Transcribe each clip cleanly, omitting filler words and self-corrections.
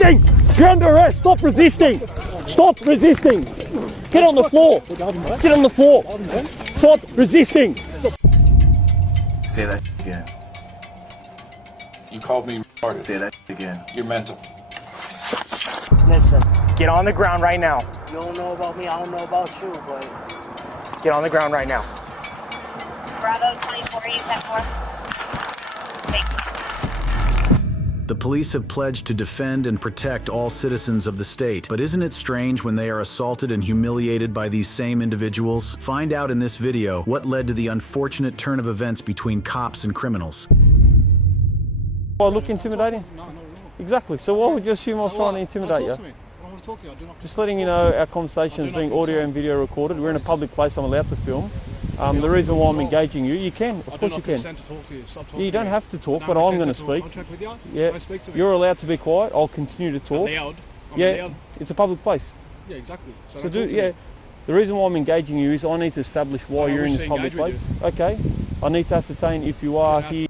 You're under arrest. Stop resisting. Stop resisting. Get on the floor. Get on the floor. Stop resisting. Say that again. You called me retarded. Say that again. You're mental. Listen, get on the ground right now. You don't know about me, I don't know about you, but... Get on the ground right now. Bravo 24, you have 4. The police have pledged to defend and protect all citizens of the state. But isn't it strange when they are assaulted and humiliated by these same individuals? Find out in this video what led to the unfortunate turn of events between cops and criminals. I look intimidating? No. Exactly. So why would you assume I was trying to intimidate you? I don't want to talk to you. I do not. Just letting you know our conversation is being audio and video recorded. We're in a public place. I'm allowed to film. The reason why I'm engaging you, you can. Of course you can. To talk to you. Stop talking You don't have to talk, No, but I'm going to speak. Contract with you? Yeah, Don't speak to me. you're allowed to be quiet. I'll continue to talk. I'm loud. Yeah, loud. it's a public place. Yeah, exactly. So So don't talk to me. the reason why I'm engaging you is I need to establish why I you're in wish this to public engage place. with Okay. I need to ascertain if you are here.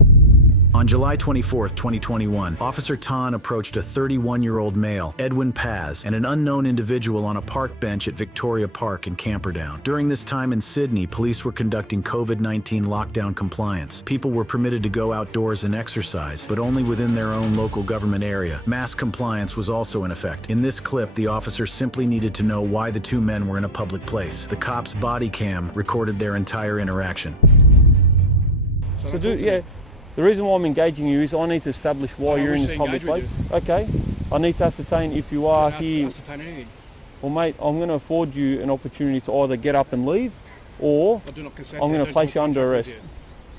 On July 24th, 2021, Officer Tan approached a 31-year-old male, Edwin Paz, and an unknown individual on a park bench at Victoria Park in Camperdown. During this time in Sydney, police were conducting COVID-19 lockdown compliance. People were permitted to go outdoors and exercise, but only within their own local government area. Mass compliance was also in effect. In this clip, the officer simply needed to know why the two men were in a public place. The cop's body cam recorded their entire interaction. So don't talk to me. The reason why I'm engaging you is I need to establish why you're in this public place. Okay. I need to ascertain if you are here. Ascertain anything. Well, mate, I'm going to afford you an opportunity to either get up and leave, or I do not consent. I'm going to place you under arrest.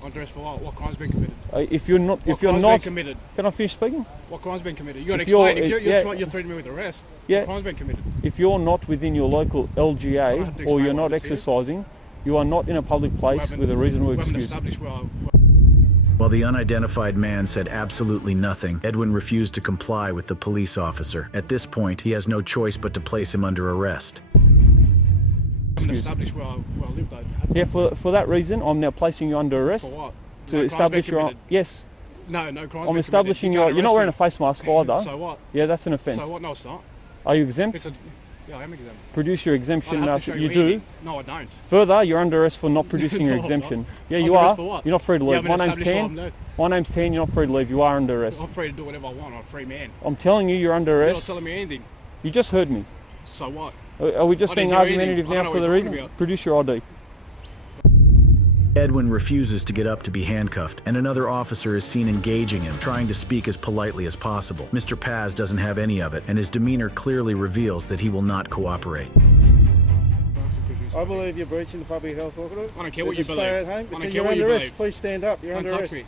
Under arrest for what? What crime's been committed? If you're not, What crime's been committed? Can I finish speaking? What crime's been committed? You got to If you're- explain. You're yeah. threatening me with arrest. Yeah. What crime's been committed? If you're not within your local I don't have to LGA or explain you're what not it is. exercising, you are not in a public place with a reasonable We haven't excuse. established where While the unidentified man said absolutely nothing, Edwin refused to comply with the police officer. At this point, he has no choice but to place him under arrest. I haven't established where I live though. Yeah, for that reason, I'm now placing you under arrest For what? to No crime's establish been your. committed. Yes, No crime's I'm been establishing committed. you're not wearing a face mask either. So what? Yeah, that's an offence. So what? No, it's not. Are you exempt? Yeah, I am exempt. Produce your I exemption. have to show You you do. anything. No, I don't. Further, you're under arrest for not producing your No, I'm exemption. not. Yeah, I'm you under arrest are. for what? You're not free to You leave. haven't My name's established why I'm Tan. there. My name's Tan. You're not free to leave. You are under arrest. I'm free to do whatever I want. I'm a free man. I'm telling you, you're under You're not arrest. telling me anything. You just heard me. So what? Are we just I being didn't hear anything. argumentative I don't now know for what the you're reason? talking about. Produce your ID. Edwin refuses to get up to be handcuffed, and another officer is seen engaging him, trying to speak as politely as possible. Mr. Paz doesn't have any of it, and his demeanor clearly reveals that he will not cooperate. I believe you're breaching the public health order. I don't care what There's you a stay believe. at home. I It don't says care you're what you under arrest. believe. Please stand up. You're Don't under touch arrest. me.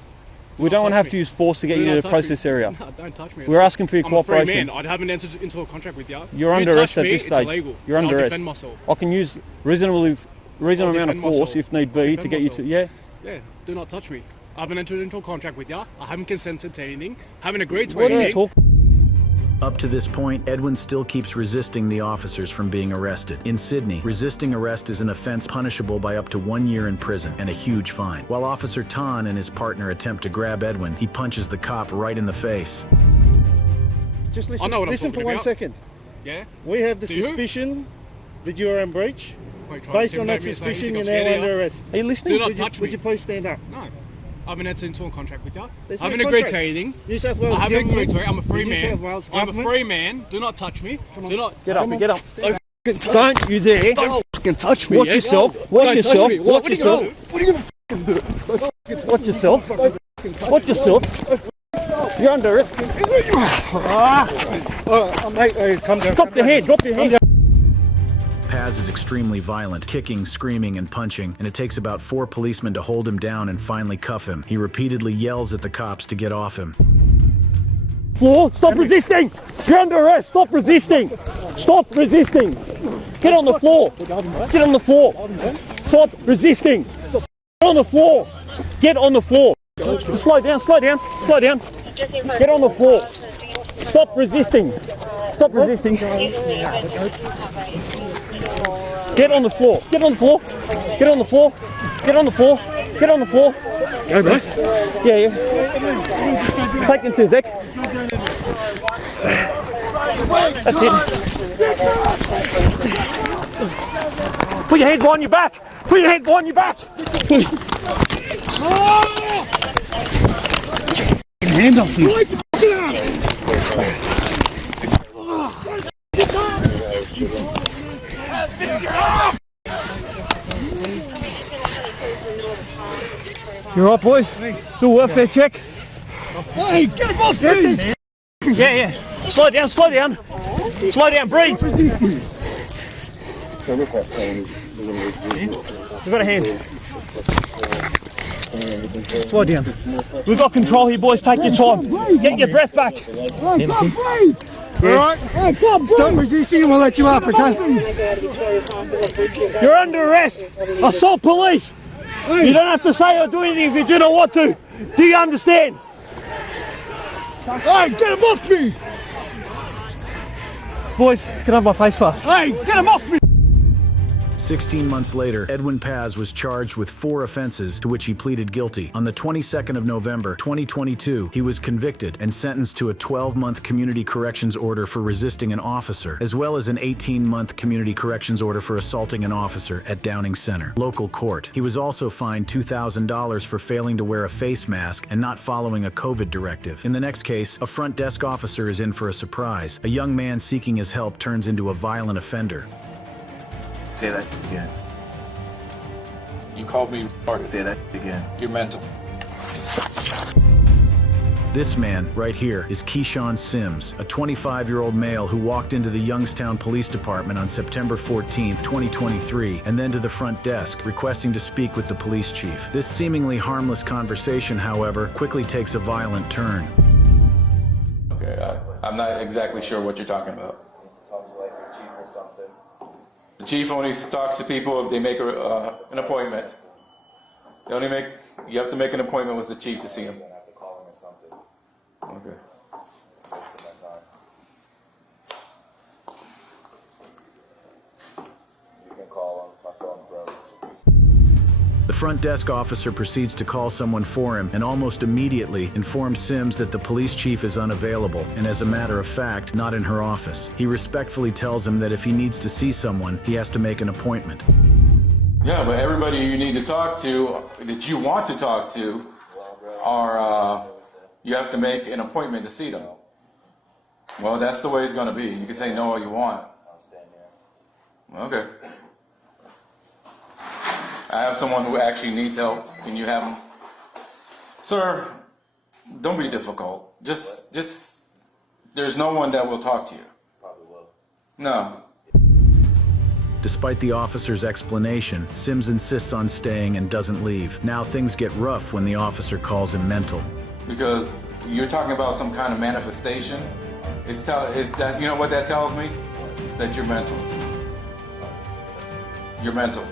We don't want to have to use force to get Do you to not the touch process me. area. No, don't touch me. We're asking for your I'm a free cooperation. man. I haven't entered into a contract with you. You're You under touch arrest at me, this it's stage. illegal. You're And under I'll arrest. defend myself. I can use reasonable amount of defend force myself. if need be I'll to defend get you to. myself. Yeah. Yeah, do not touch me. I haven't entered into a contract with you. I haven't consented to anything. Haven't agreed to What are you anything. talking? Up to this point, Edwin still keeps resisting the officers from being arrested. In Sydney, resisting arrest is an offense punishable by up to 1 year in prison and a huge fine. While Officer Tan and his partner attempt to grab Edwin, he punches the cop right in the face. Just I listen. know what I'm Listen for talking 1 about. second. Yeah? We have the Do you? suspicion that you are in breach. Wait, trying to Based on that intimidate me, say suspicion, anything, you're I'm now scared of under you. arrest. Are you listening? Do not Would you, touch would me. you please stand up? No. I haven't entered into a contract with you. There's I no haven't agreed contract. to anything. New South Wales I haven't agreed government, to it. I'm a free the New man. South Wales I'm a government- free man. Do not touch me. Do not. Get up. Get up. Don't Don't you dare. Don't fucking touch me. Watch yeah? yourself. Don't Watch touch yourself. me. Watch What are you yourself. gonna do? What are you gonna Watch yourself. Watch yourself. You're under arrest. Mate, come down. Drop your hand. Drop your hand. Paz is extremely violent, kicking, screaming, and punching, and it takes about 4 policemen to hold him down and finally cuff him. He repeatedly yells at the cops to get off him. Floor. Stop resisting. You're under arrest. Stop resisting. Stop resisting. Get on the floor. Get on the floor. Stop resisting. Get on the floor. Get on the floor. Slow down. Slow down. Slow down. Get on the floor. Stop resisting. Stop resisting. Get on the floor. Get on the floor. Get on the floor. Get on the floor. Get on the floor. Go, bro. Yeah. Take them to Vic. That's it. Put your head behind your back. Put your head behind your back. Hand off me. You alright, boys? Do a welfare check. Hey, get him off me! Yeah. Slow down. Slow down, breathe. We've got a hand. Slow down. We've got control here, boys. Take your time. Get your breath back. Alright? Hey, stop resisting and we'll let you up, okay? You're under arrest. Assault police. You don't have to say or do anything if you do not want to. Do you understand? Hey, get him off me! Boys, get off my face fast. Hey, get him off me! 16 months later, Edwin Paz was charged with 4 offenses to which he pleaded guilty. On the 22nd of November, 2022, he was convicted and sentenced to a 12-month community corrections order for resisting an officer, as well as an 18-month community corrections order for assaulting an officer at Downing Center, local court. He was also fined $2,000 for failing to wear a face mask and not following a COVID directive. In the next case, a front desk officer is in for a surprise. A young man seeking his help turns into a violent offender. Say that again. You called me retarded. Say that again. You're mental. This man, right here, is Keyshawn Sims, a 25-year-old male who walked into the Youngstown Police Department on September 14, 2023, and then to the front desk, requesting to speak with the police chief. This seemingly harmless conversation, however, quickly takes a violent turn. Okay, I'm not exactly sure what you're talking about. Talk to like your chief or something. The chief only talks to people if they make an appointment. You have to make an appointment with the chief to see him. You're gonna have to call him or something. Okay. You can call him. My phone's broke. The front desk officer proceeds to call someone for him and almost immediately informs Sims that the police chief is unavailable and, as a matter of fact, not in her office. He respectfully tells him that if he needs to see someone, he has to make an appointment. Yeah, but everybody you need to talk to, that you want to talk to, are, you have to make an appointment to see them. Well, that's the way it's going to be. You can say no all you want. I'll stand there. Okay. I have someone who actually needs help. Can you have him? Sir, don't be difficult. Just, there's no one that will talk to you. Probably will. No. Despite the officer's explanation, Sims insists on staying and doesn't leave. Now things get rough when the officer calls him mental. Because you're talking about some kind of manifestation. Is that, you know what that tells me? That you're mental. You're mental.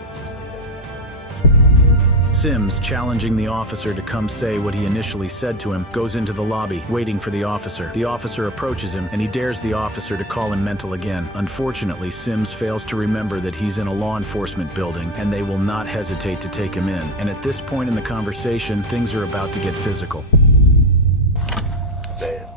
Sims, challenging the officer to come say what he initially said to him, goes into the lobby, waiting for the officer. The officer approaches him, and he dares the officer to call him mental again. Unfortunately, Sims fails to remember that he's in a law enforcement building, and they will not hesitate to take him in. And at this point in the conversation, things are about to get physical. Say it.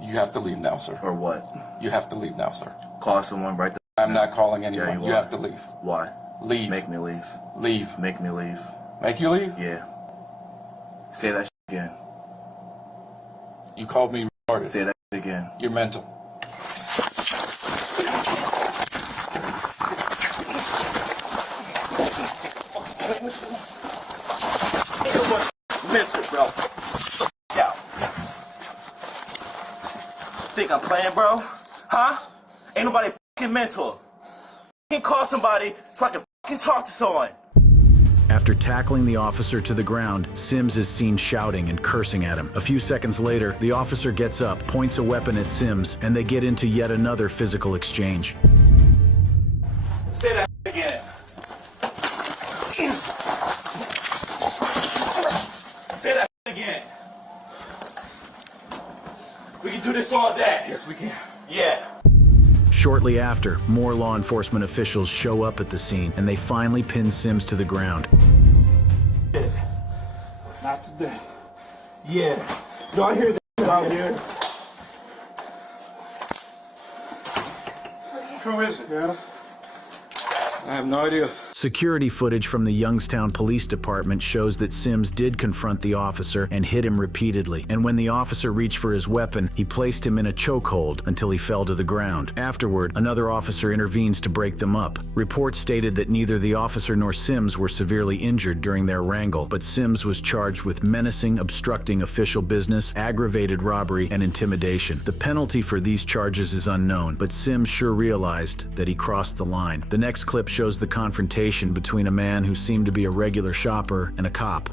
You have to leave now, sir. Or what? You have to leave now, sir. Call someone right there. I'm not calling anyone. Yeah, you have to leave. Why? Leave. Make me leave. Leave. Make me leave. Make you leave? Yeah. Say that again. You called me retarded. Say that again. You're mental. Mental, bro. Yeah. Think I'm playing, bro? Huh? Ain't nobody fucking mental. Fucking call somebody so I can fucking talk to someone. After tackling the officer to the ground, Sims is seen shouting and cursing at him. A few seconds later, the officer gets up, points a weapon at Sims, and they get into yet another physical exchange. Say that again. Say that again. We can do this all day. Yes, we can. Yeah. Shortly after, more law enforcement officials show up at the scene, and they finally pin Sims to the ground. Not today. Yeah. Do I hear that out here? Who is it? Yeah. I have no idea. Security footage from the Youngstown Police Department shows that Sims did confront the officer and hit him repeatedly, and when the officer reached for his weapon, he placed him in a chokehold until he fell to the ground. Afterward, another officer intervenes to break them up. Reports stated that neither the officer nor Sims were severely injured during their wrangle, but Sims was charged with menacing, obstructing official business, aggravated robbery, and intimidation. The penalty for these charges is unknown, but Sims sure realized that he crossed the line. The next clip shows the confrontation between a man who seemed to be a regular shopper and a cop.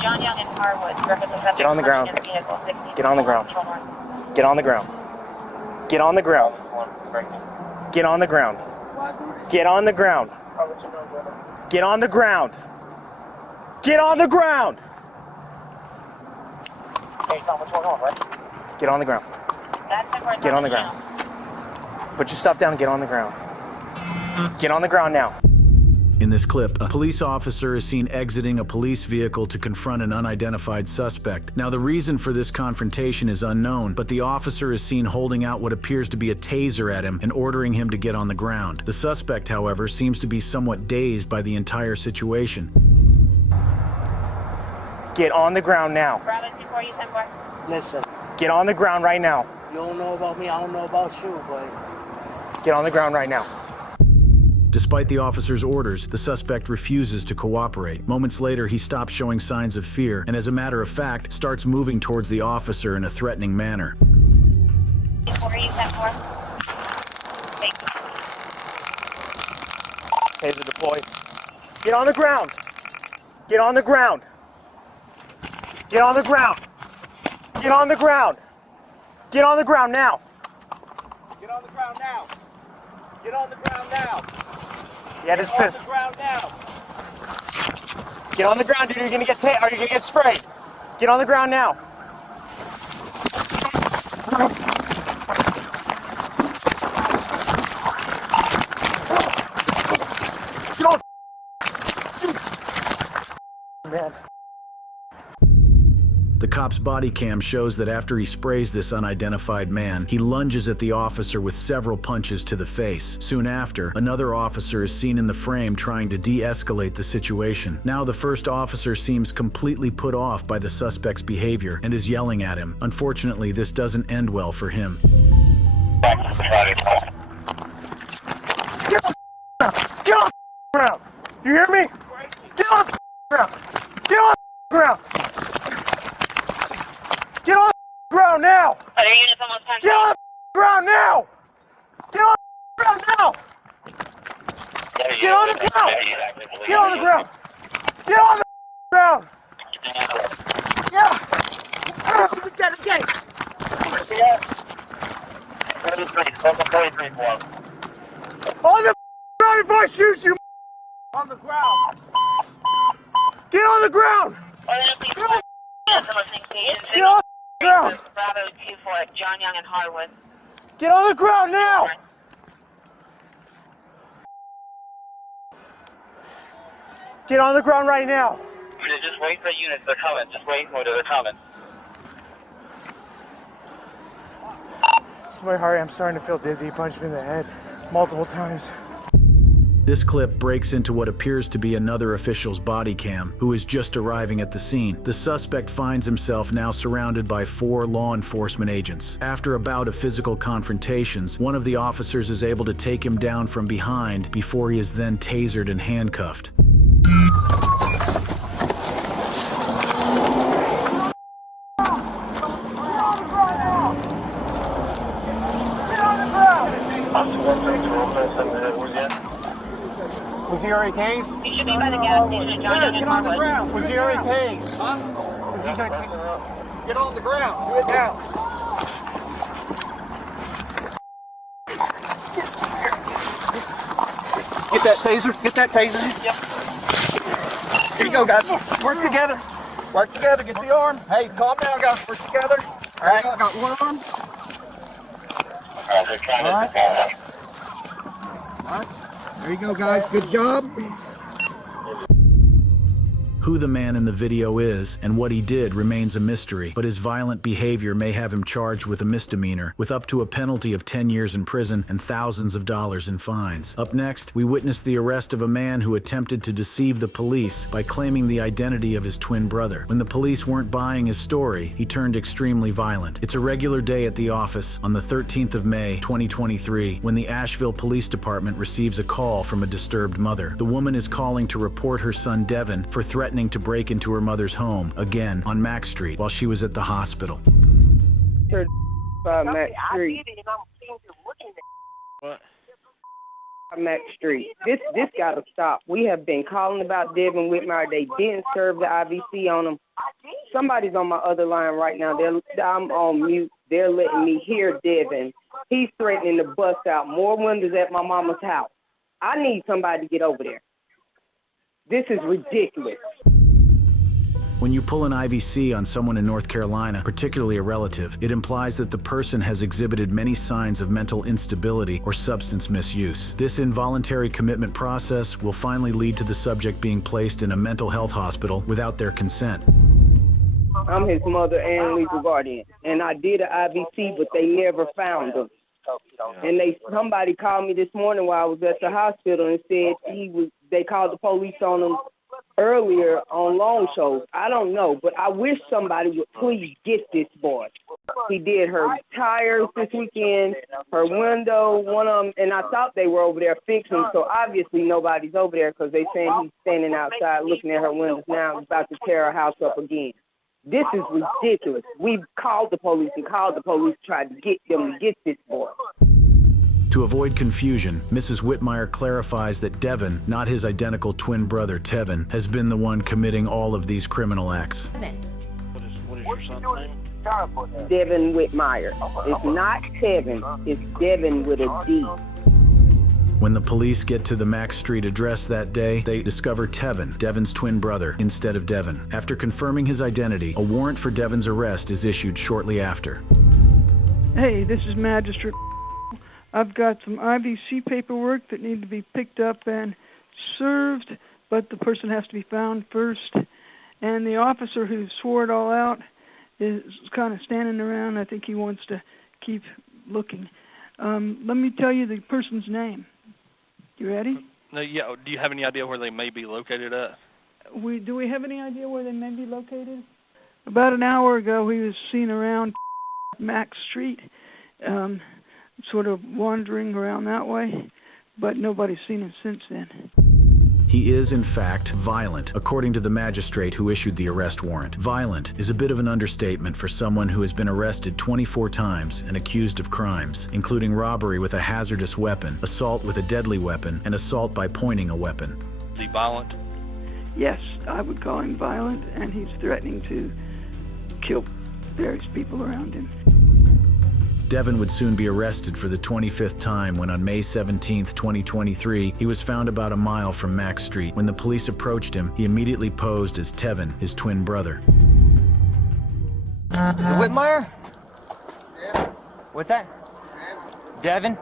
John Young and Harwood. Get on the ground. Get on the ground. Get on the ground. Get on the ground. Get on the ground. Get on the ground. Get on the ground. Get on the ground. Get on the ground. Get on the ground. Put your stuff down and get on the ground. Get on the ground now. In this clip, a police officer is seen exiting a police vehicle to confront an unidentified suspect. Now, the reason for this confrontation is unknown, but the officer is seen holding out what appears to be a taser at him and ordering him to get on the ground. The suspect, however, seems to be somewhat dazed by the entire situation. Get on the ground now. Listen, Get on the ground right now. you don't know about me, I don't know about you, but Get on the ground right now. Despite the officer's orders, the suspect refuses to cooperate. Moments later, he stops showing signs of fear and, as a matter of fact, starts moving towards the officer in a threatening manner. Taser deployed. Get on the ground. Get on the ground. Get on the ground. Get on the ground. Get on the ground now. get on the ground now. Get on the ground now. Yeah, this Get on pistol. the ground now. Get on the ground, dude. Are you gonna get are you gonna get sprayed? Get on the ground now. Get on. Man. The cop's body cam shows that after he sprays this unidentified man, he lunges at the officer with several punches to the face. Soon after, another officer is seen in the frame trying to de-escalate the situation. Now the first officer seems completely put off by the suspect's behavior and is yelling at him. Unfortunately, this doesn't end well for him. Get on the ground. You hear me? Get on the ground. Get on the ground. Get on the ground now! Other units almost time. Get on the ground now! Get on the ground now! Get on the ground! Get on the ground! Get on the ground! Yeah! Get it, get it! On the ground before I shoot you! On the ground. Get on the ground! Get on the ground! Bravo 24 at John Young and Harwood. Get on the ground now! Get on the ground right now! Just wait for units. They're coming. Just wait. They're coming. It's my heart. I'm starting to feel dizzy. He punched me in the head multiple times. This clip breaks into what appears to be another official's body cam, who is just arriving at the scene. The suspect finds himself now surrounded by 4 law enforcement agents. After a bout of physical confrontations, one of the officers is able to take him down from behind before he is then tasered and handcuffed. Was he already tased? You should be by the gas station at John Young and Harwood. Was he already tased? Huh? Was he gonna get on the ground? Do it now. Get that taser. Get that taser. Yep. Here you go, guys. Work together. Work together. Get the arm. Hey, calm down, guys. Work together. All right. I got one arm. All right. All right. There you go, guys. Good job. Who the man in the video is and what he did remains a mystery, but his violent behavior may have him charged with a misdemeanor, with up to a penalty of 10 years in prison and thousands of dollars in fines. Up next, we witness the arrest of a man who attempted to deceive the police by claiming the identity of his twin brother. When the police weren't buying his story, he turned extremely violent. It's a regular day at the office on the 13th of May, 2023, when the Asheville Police Department receives a call from a disturbed mother. The woman is calling to report her son Devin for threatening to break into her mother's home, again on Mack Street, while she was at the hospital. Mack Street. What? Mack Street. This gotta stop. We have been calling about Devin Whitmire. They didn't serve the IVC on him. Somebody's on my other line right now. I'm on mute. They're letting me hear Devin. He's threatening to bust out more windows at my mama's house. I need somebody to get over there. This is ridiculous. When you pull an IVC on someone in North Carolina, particularly a relative, it implies that the person has exhibited many signs of mental instability or substance misuse. This involuntary commitment process will finally lead to the subject being placed in a mental health hospital without their consent. I'm his mother and legal guardian, and I did an IVC, but they never found him. And somebody called me this morning while I was at the hospital and said they called the police on him earlier on long shows. I don't know, but I wish somebody would please get this boy. He did her tires this weekend, her window, one of them, and I thought they were over there fixing, so obviously nobody's over there because they saying he's standing outside looking at her windows now, about to tear her house up again. This is ridiculous. We've called the police and called the police, tried to get them to get this boy. To avoid confusion, Mrs. Whitmire clarifies that Devin, not his identical twin brother Tevin, has been the one committing all of these criminal acts. What is your son's name? Devin Whitmire. It's not Tevin. It's Devin with a D. When the police get to the Mack Street address that day, they discover Tevin, Devin's twin brother, instead of Devin. After confirming his identity, a warrant for Devin's arrest is issued shortly after. Hey, this is Magistrate. I've got some IVC paperwork that need to be picked up and served, but the person has to be found first. And the officer who swore it all out is kind of standing around. I think he wants to keep looking. Let me tell you the person's name. You ready? No, yeah. Do you have any idea where they may be located at? Do we have any idea where they may be located? About an hour ago, he was seen around Mack Street, sort of wandering around that way, but nobody's seen him since then. He is, in fact, violent, according to the magistrate who issued the arrest warrant. Violent is a bit of an understatement for someone who has been arrested 24 times and accused of crimes, including robbery with a hazardous weapon, assault with a deadly weapon, and assault by pointing a weapon. Is he violent? Yes, I would call him violent, and he's threatening to kill various people around him. Devin would soon be arrested for the 25th time when on May 17, 2023, he was found about a mile from Mack Street. When the police approached him, he immediately posed as Tevin, his twin brother. Is it Whitmire? Yeah. What's that? Devin?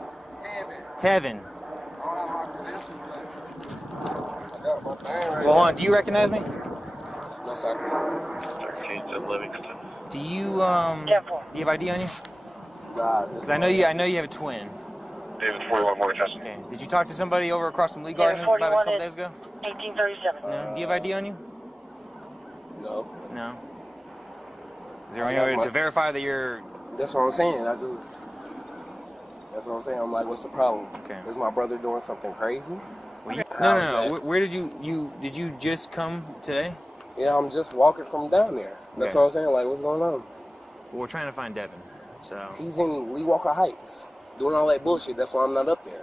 Tevin. Well, hold on, do you recognize me? No, sir. 13th of Livingston. Do you have ID on you? Because I know you have a twin. David 41 Morgan Johnson. Okay. Did you talk to somebody over across from Lee Garden about a couple days ago? 1837. No. Do you have ID on you? No. No. Is there any way to verify that you're... That's what I'm saying. That's what I'm saying. I'm like, what's the problem? Okay. Is my brother doing something crazy? Well, no. Where did did you just come today? Yeah, I'm just walking from down there. That's what I'm saying. Like, what's going on? Well, we're trying to find Devin. So he's in Lee Walker Heights doing all that bullshit. That's why I'm not up there.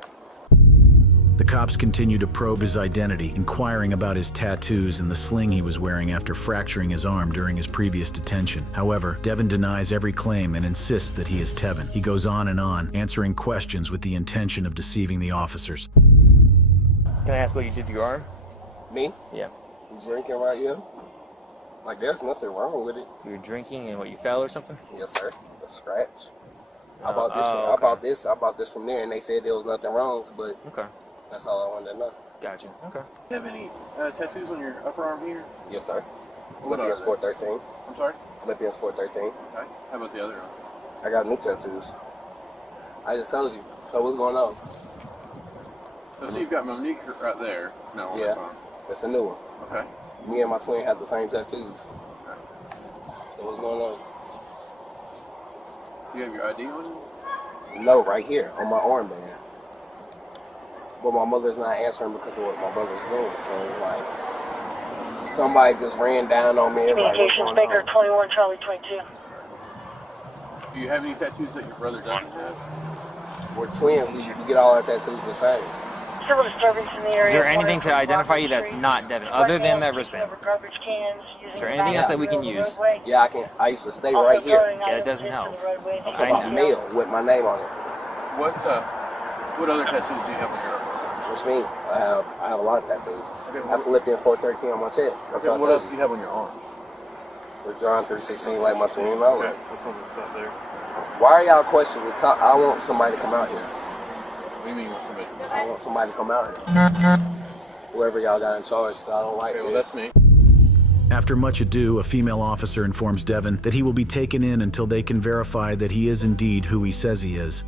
The cops continue to probe his identity, inquiring about his tattoos and the sling he was wearing after fracturing his arm during his previous detention. However, Devin denies every claim and insists that he is Tevin. He goes on, answering questions with the intention of deceiving the officers. Can I ask what you did to your arm? Me? Yeah. You drinking right here? Like, there's nothing wrong with it. You were drinking and what, you fell or something? Yes, sir. A scratch. I bought this from there, and they said there was nothing wrong, but okay. That's all I wanted to know. Gotcha. Okay. You have any tattoos on your upper arm here? Yes, sir. What Philippians are 4:13. I'm sorry? Philippians 4:13. Okay. How about the other arm? I got new tattoos. I just told you. So what's going on? So you've got Monique right there. No, on Yeah. this arm. That's a new one. Okay. Me and my twin have the same tattoos. Okay. So what's going on? Do you have your ID on you? No, right here on my armband. But my mother's not answering because of what my brother's doing. So it's like somebody just ran down on me. It's like, what's Communications going Baker on? 21 Charlie 22. Do you have any tattoos that your brother doesn't have? We're twins. We get all our tattoos the same. Civil disturbance in the area. Is there anything to identify you that's not Devin, other than that wristband? Garbage cans. Is there anything else that we can use? Yeah, I can. I used to stay right here. Yeah, it doesn't help. It's about mail with my name on it. What other tattoos do you have on your arm? Which means I have a lot of tattoos. I have Philippians 4:13 on my chest. That's Okay, what else do you have on your arms? With John 3:16, like my twin know. Okay, what's on this side there? Why are y'all questioning? I want somebody to come out here. What do you mean, what's somebody? I want somebody to come out here. Whoever y'all got in charge, 'cause I don't like Okay, well, this. that's me. After much ado, a female officer informs Devin that he will be taken in until they can verify that he is indeed who he says he is.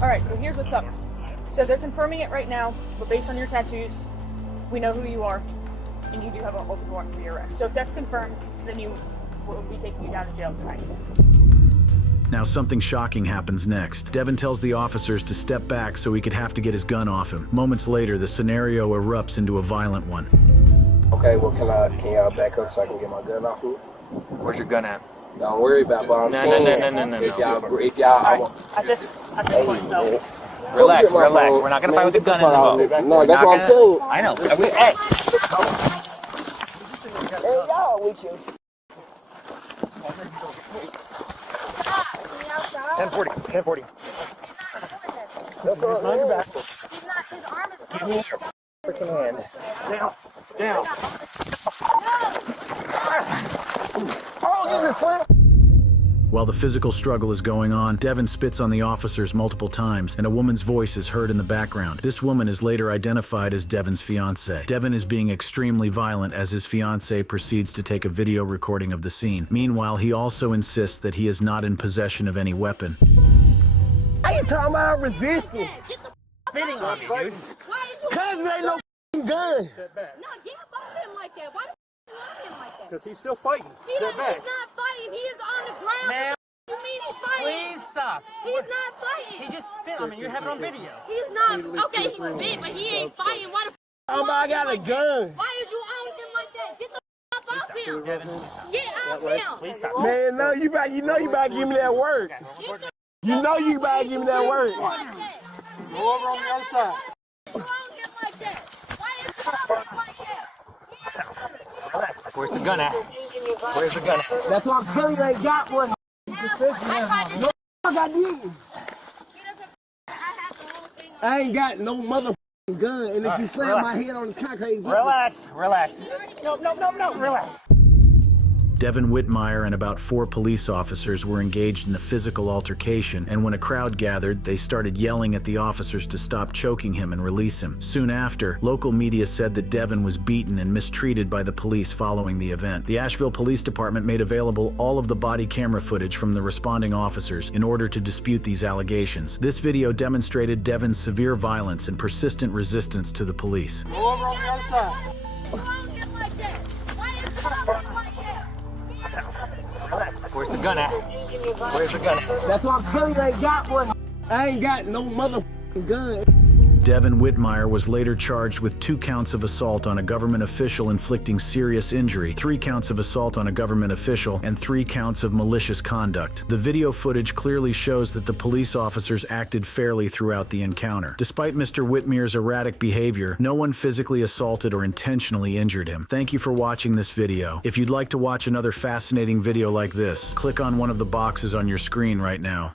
Alright, so here's what's up. So they're confirming it right now, but based on your tattoos, we know who you are, and you do have an open warrant for your arrest. So if that's confirmed, then you will be taking you down to jail tonight. Now something shocking happens next. Devin tells the officers to step back so he could have to get his gun off him. Moments later, the scenario erupts into a violent one. Okay, well, can y'all back up so I can get my gun off of it? Where's your gun at? Don't worry about it, but I'm No, saying no. if y'all At this point, though. Relax. We're not gonna fight with the gun in the boat. No, that's what I'm telling you. I know. Hey. Hey, y'all, we can. 1040. That's all right. Give me your freaking hand. Down. Oh, you just slammed. While the physical struggle is going on, Devin spits on the officers multiple times, and a woman's voice is heard in the background. This woman is later identified as Devin's fiancée. Devin is being extremely violent as his fiancée proceeds to take a video recording of the scene. Meanwhile, he also insists that he is not in possession of any weapon. I ain't talking about resisting. Fitting on me, dude. Cause there ain't no gun. Step back. No, get up off him like that. Why the you on him like that? Because he's still fighting. He's not fighting. He is on the ground. Ma'am, You mean he's fighting? Please stop. He's not fighting. He just spit on me. You have it on video. He's not. Okay, he's big, but he ain't fighting. Why the I got a gun. Why is you on him like that? Get the up off him. Devin, please stop. Get off him. Please stop. Man, no, you better give me that word. You know you better give me that word. Go over on the other side. You on him like that? Why is you on him like that? Relax. Where's the gun at? Where's the gun at? That's what I'm telling you, I ain't got one. No, I did. I ain't got no motherfucking gun, and if you slam my head on the concrete, Relax. No, relax. Devin Whitmire and about 4 police officers were engaged in a physical altercation, and when a crowd gathered, they started yelling at the officers to stop choking him and release him. Soon after, local media said that Devin was beaten and mistreated by the police following the event. The Asheville Police Department made available all of the body camera footage from the responding officers in order to dispute these allegations. This video demonstrated Devin's severe violence and persistent resistance to the police. Go over on the other side. You on him like that? Why is you on him like that? Relax. Where's the gun at? Where's the gun at? That's what I'm telling you, I ain't got one. I ain't got no motherfucking gun. Devin Whitmire was later charged with 2 counts of assault on a government official inflicting serious injury, 3 counts of assault on a government official, and 3 counts of malicious conduct. The video footage clearly shows that the police officers acted fairly throughout the encounter. Despite Mr. Whitmire's erratic behavior, no one physically assaulted or intentionally injured him. Thank you for watching this video. If you'd like to watch another fascinating video like this, click on one of the boxes on your screen right now.